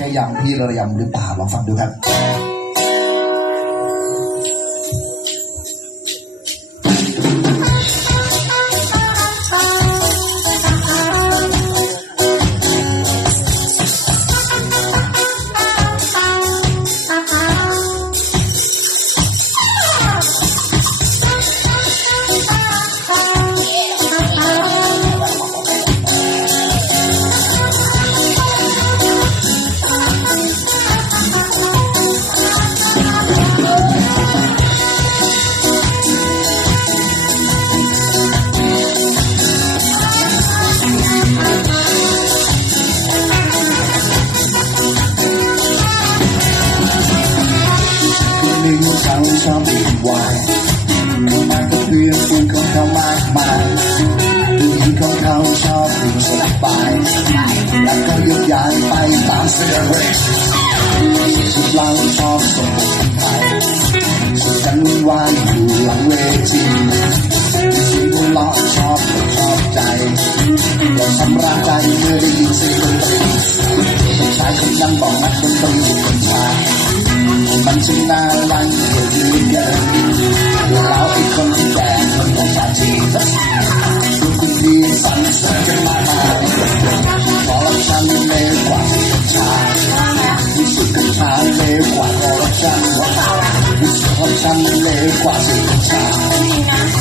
ค่ยำพี่ระยำหรือเปล่าลองฟังดูครับชอบดื่มไวน์มากับเพื่อนฝูงของเขามากมายผู้หญิงของเขาชอบดื่มสบายแล้วก็ยกย้ายไปตามเสื้อเรสสุดเราชอบส่งไทยสุดกันวายอยู่หลังเวทีเสียงหัวเราะชอบใจเราทำร่างใจเมื่อได้ยินเสียงดนตรีชายคนนั้นบอกนักดนตรีเป็นชายมันช่างน่ารักเกินเกินแล้วไอ้คนที่แก่คนของชาจีดูคุณดีสั่งเสริมกันมาขอรับฉันเลวกว่าเป็นชายรู้สึกกัญชาเลวกว่าขอรับฉันรู้สึกของฉันเลวกว่าเป็นชาย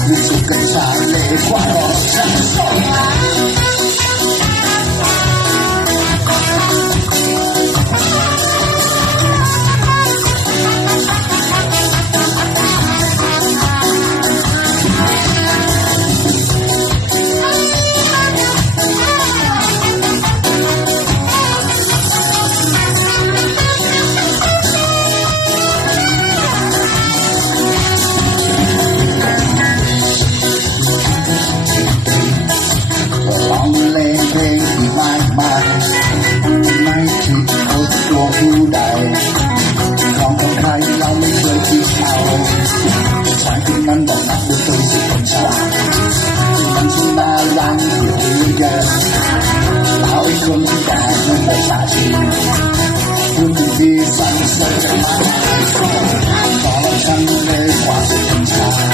รู้สึกกัญชาเลวกว่าขอรับฉันไม่คิดเอาตัวผู้ใดของใครเราไม่เคยคิดเอาชายคนนั้นบอกนักดนตรีสุดคนฉลาดมันช่างน่ารักเหลือเกินแล้วไอ้คนที่แก่มันเป็นชาชีคุณที่สั่งเสริมกันมาขอรับฉันเลวกว่าเป็นชาย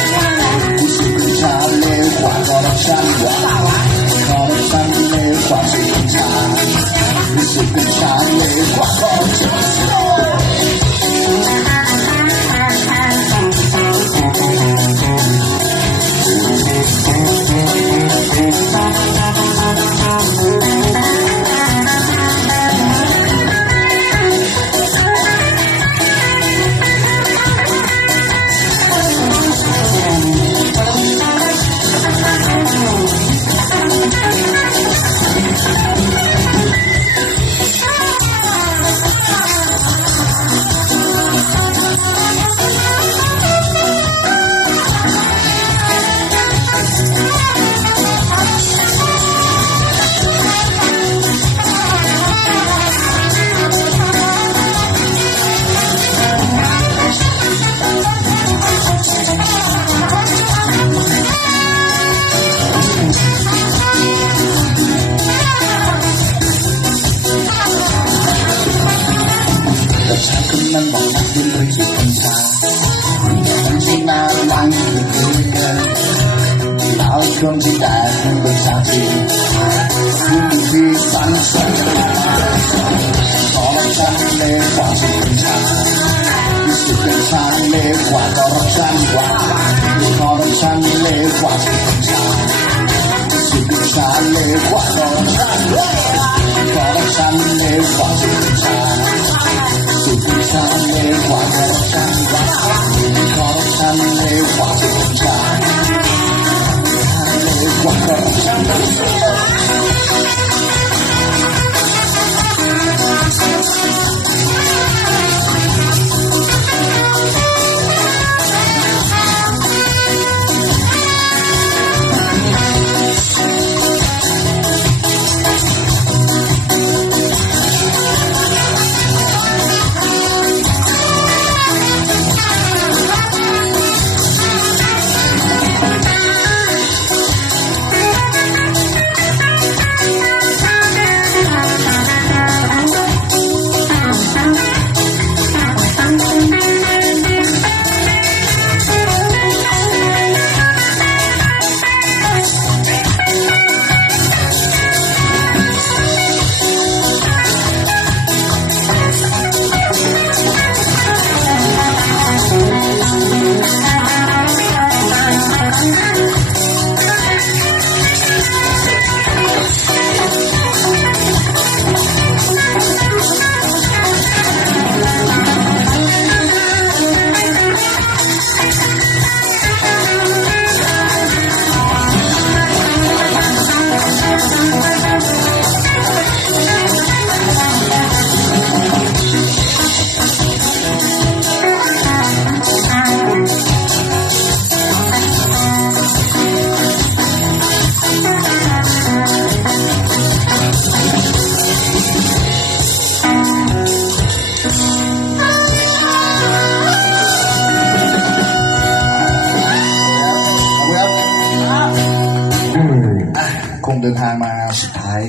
รู้สึกเป็นชายเลวกว่าขอรับฉันว่าขอรับฉันเลวกว่าเป็นชายรู้สึกเป็นชายเลวกว่าขอรับฉันชายคนนั้นบอกนักดนตรีสุดกัญชามันช่างน่ารักเหลือเกินแล้วคนที่แต่มันเป็นชาจีคุณที่สั่งเสริมขอรับฉันเลวกว่าสุดกัญชารู้สึกกัญชาเลวกว่าขอรับฉันว่าขอรับฉันเลวกว่าสุดกัญชารู้สึกกัญชาเลวกว่าขอรับฉันขอรับฉันเลวกว่าสุดกัญชาสุดกัญชาเลวกว่าขอรับฉันว่าขอรับฉันเลวกว่าสุดกัญชาเลวกว่าขอรับฉัน คงเดินทางมาสุดท้าย